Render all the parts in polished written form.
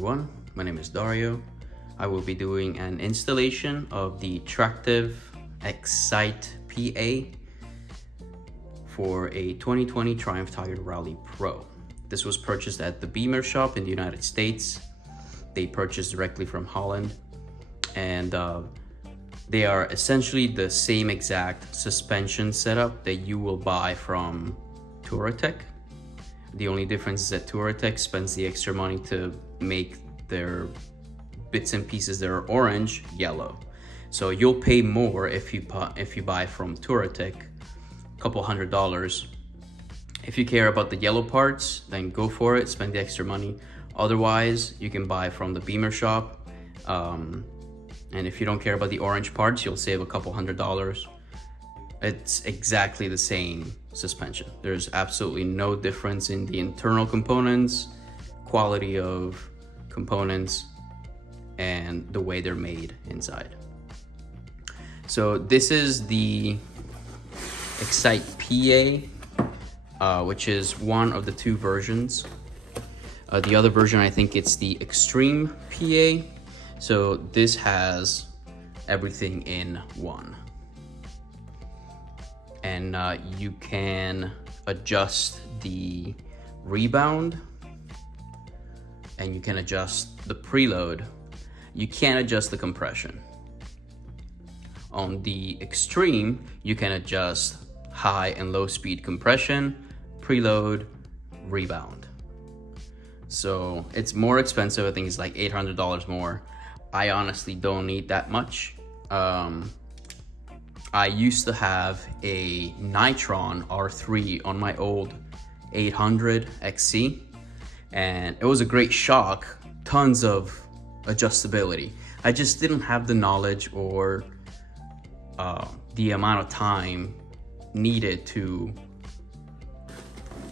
everyone, my name is Dario. I will be doing an installation of the TrACTIVE Excite PA for a 2020 Triumph Tiger Rally Pro. This was purchased at the Beamer shop in the United States. They purchased directly from Holland, and they are essentially the same exact suspension setup that you will buy from TourTech. The only difference is that TourTech spends the extra money to make their bits and pieces that are orange yellow. So you'll pay more if you buy from TourTech, a couple $100. If you care about the yellow parts, then go for it, spend the extra money. Otherwise, you can buy from the Beamer shop. And if you don't care about the orange parts, you'll save a couple $100. It's exactly the same suspension. There's absolutely no difference in the internal components, quality of components, and the way they're made inside. So this is the Excite PA, which is one of the two versions. The other version, I think it's the Extreme PA. So this has everything in one. And you can adjust the rebound and you can adjust the preload. You can't adjust the compression. On the Extreme, you can adjust high and low speed compression, preload, rebound. So it's more expensive. I think it's like $800 more. I honestly don't need that much. I used to have a Nitron R3 on my old 800 XC, and it was a great shock, tons of adjustability. I just didn't have the knowledge or the amount of time needed to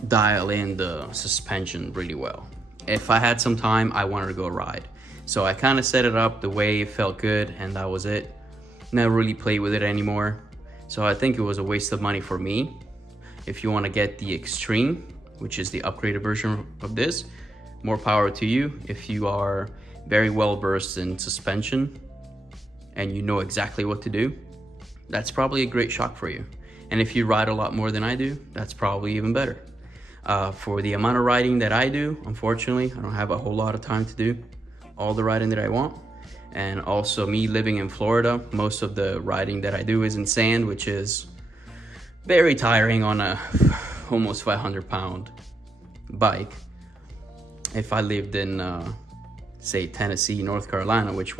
dial in the suspension really well. If I had some time, I wanted to go ride. So I kind of set it up the way it felt good, and that was it. Never really played with it anymore. So I think it was a waste of money for me. If you want to get the Extreme, which is the upgraded version of this, more power to you. If you are very well versed in suspension and you know exactly what to do, that's probably a great shock for you. And if you ride a lot more than I do, that's probably even better. For the amount of riding that I do, unfortunately, I don't have a whole lot of time to do all the riding that I want. And also, me living in Florida, most of the riding that I do is in sand, which is very tiring on a almost 500-pound bike. If I lived in, say, Tennessee, North Carolina, which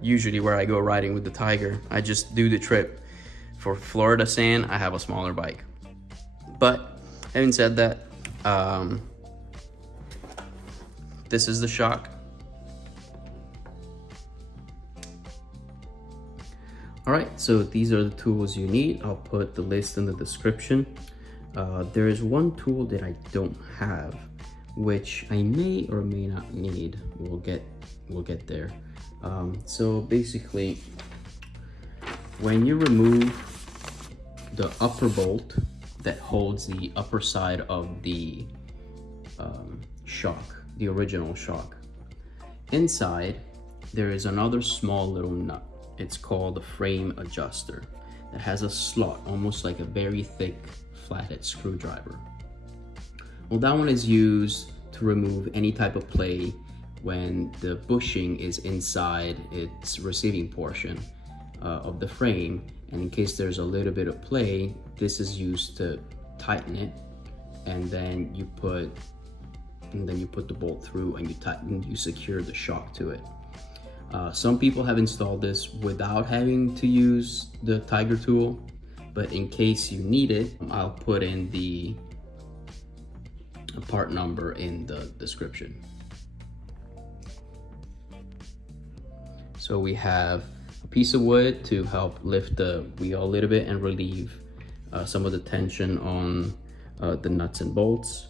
usually where I go riding with the Tiger, I just do the trip. For Florida sand, I have a smaller bike. But having said that, this is the shock. All right, so these are the tools you need. I'll put the list in the description. There is one tool that I don't have, which I may or may not need. We'll get there. So basically, when you remove the upper bolt that holds the upper side of the shock, the original shock, inside there is another small little nut. It's called the frame adjuster that has a slot, almost like a very thick flathead screwdriver. Well, that one is used to remove any type of play when the bushing is inside its receiving portion of the frame. And in case there's a little bit of play, this is used to tighten it, and then you put the bolt through and you secure the shock to it. Some people have installed this without having to use the Tiger tool, but in case you need it, I'll put in the part number in the description. So we have a piece of wood to help lift the wheel a little bit and relieve some of the tension on the nuts and bolts.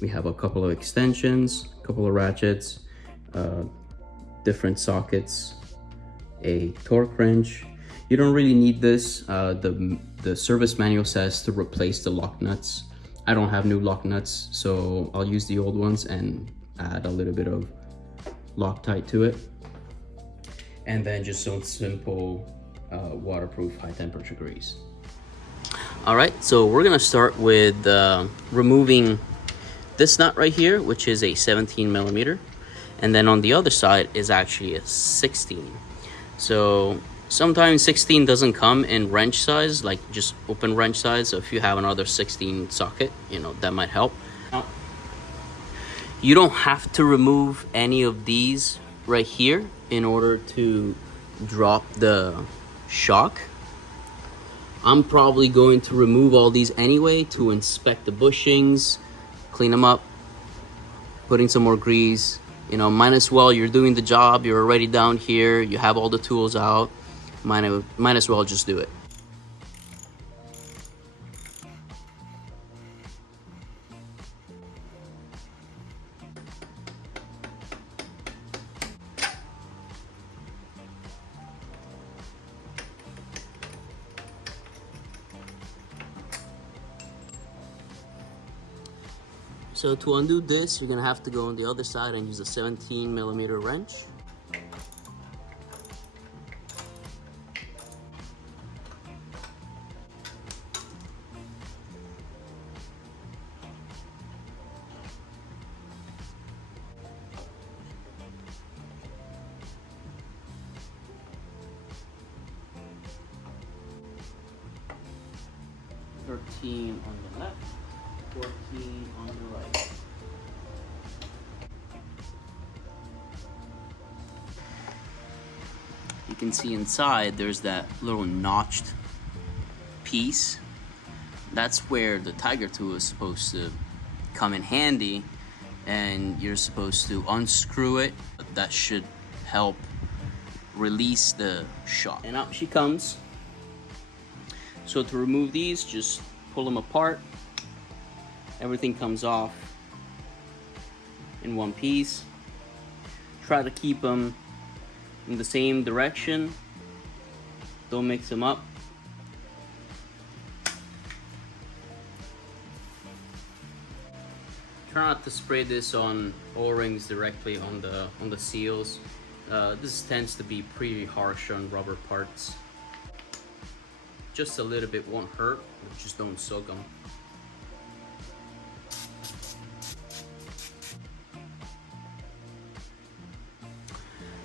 We have a couple of extensions, a couple of ratchets, different sockets, a torque wrench. You don't really need this. The service manual says to replace the lock nuts. I don't have new lock nuts, so I'll use the old ones and add a little bit of Loctite to it. And then just some simple waterproof high temperature grease. All right, so we're gonna start with removing this nut right here, which is a 17 millimeter. And then on the other side is actually a 16. So sometimes 16 doesn't come in wrench size, like just open wrench size. So if you have another 16 socket, you know, that might help. You don't have to remove any of these right here in order to drop the shock. I'm probably going to remove all these anyway to inspect the bushings, clean them up, putting some more grease. You know, might as well, you're doing the job, you're already down here, you have all the tools out, might as well just do it. So to undo this, you're gonna have to go on the other side and use a 17 millimeter wrench. $13 on the left, $14 on the right. You can see inside there's that little notched piece. That's where the tiger tool is supposed to come in handy, and you're supposed to unscrew it. That should help release the shock. And out she comes. So to remove these, just pull them apart. Everything comes off in one piece. Try to keep them in the same direction. Don't mix them up. Try not to spray this on O-rings directly on the seals. This tends to be pretty harsh on rubber parts. Just a little bit won't hurt, just don't soak them.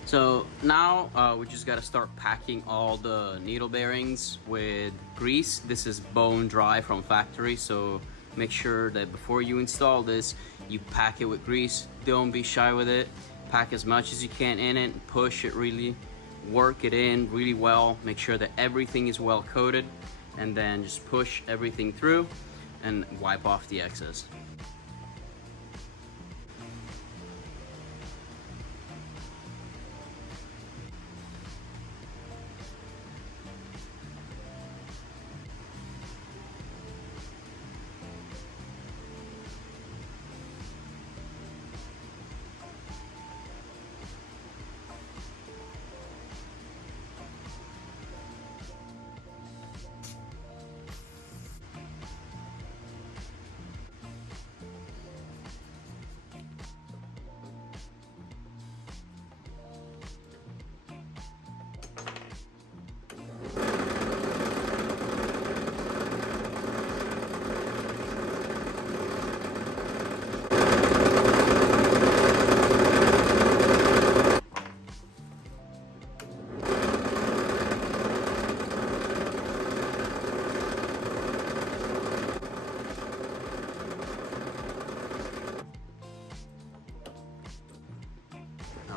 So now we just gotta start packing all the needle bearings with grease. This is bone dry from factory, so make sure that before you install this, you pack it with grease. Don't be shy with it. Pack as much as you can in it, push it really, work it in really well. Make sure that everything is well coated, and then just push everything through and wipe off the excess.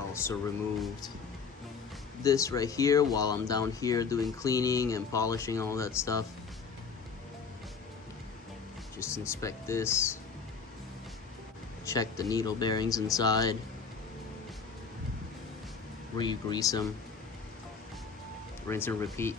Also removed this right here while I'm down here doing cleaning and polishing, all that stuff. Just inspect this, check the needle bearings inside, re-grease them, rinse and repeat.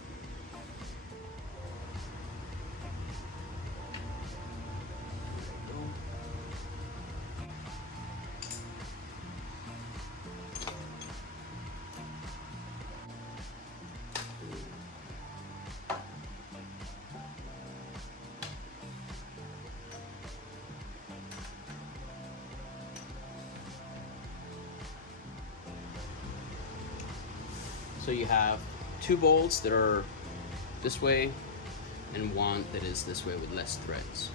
So you have 2 bolts that are this way and one that is this way with less threads.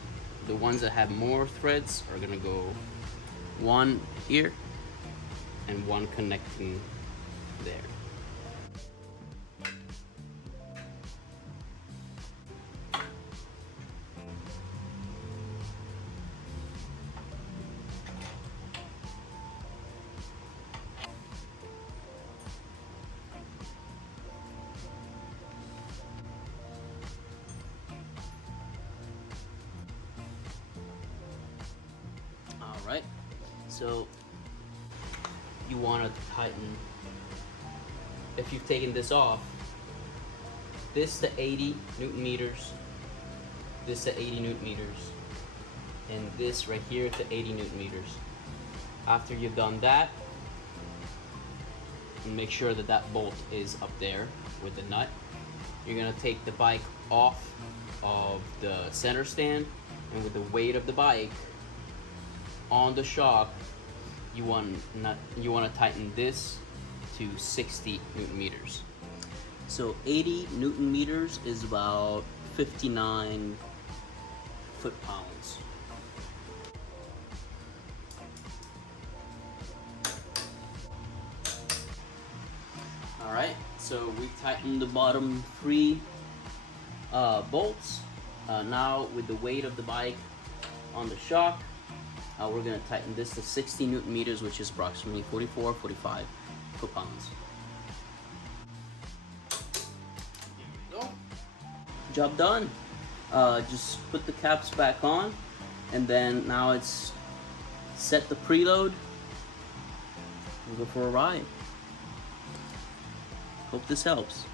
The ones that have more threads are gonna go one here and one connecting there. Alright, so you want to tighten, if you've taken this off, this to 80 Newton meters, this to 80 Newton meters, and this right here to 80 Newton meters. After you've done that, and make sure that that bolt is up there with the nut, you're going to take the bike off of the center stand, and with the weight of the bike on the shock, you want to tighten this to 60 Newton meters. So 80 Newton meters is about 59 foot-pounds. All right, so we've tightened the bottom 3 bolts. Now with the weight of the bike on the shock, we're going to tighten this to 60 Newton meters, which is approximately 45 foot-pounds. Here we go. Job done. Just put the caps back on, and then now it's set the preload and go for a ride. Hope this helps.